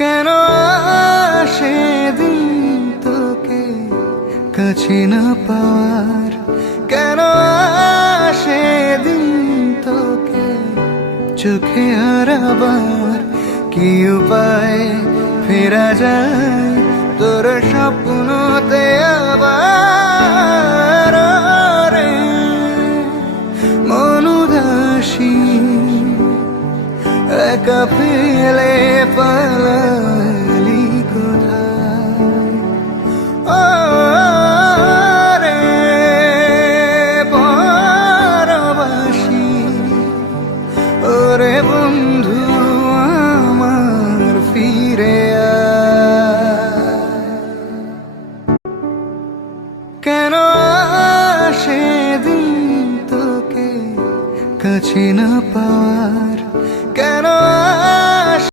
কেন আসে দিন তোকে কাছে না পাওয়ার, কেন আসে দিন তোকে চোখে হারাবার। কি উপায় ফেরা যায় তোর স্বপ্নতে আবার? রে মন উদাসী একা ফেলে পালায়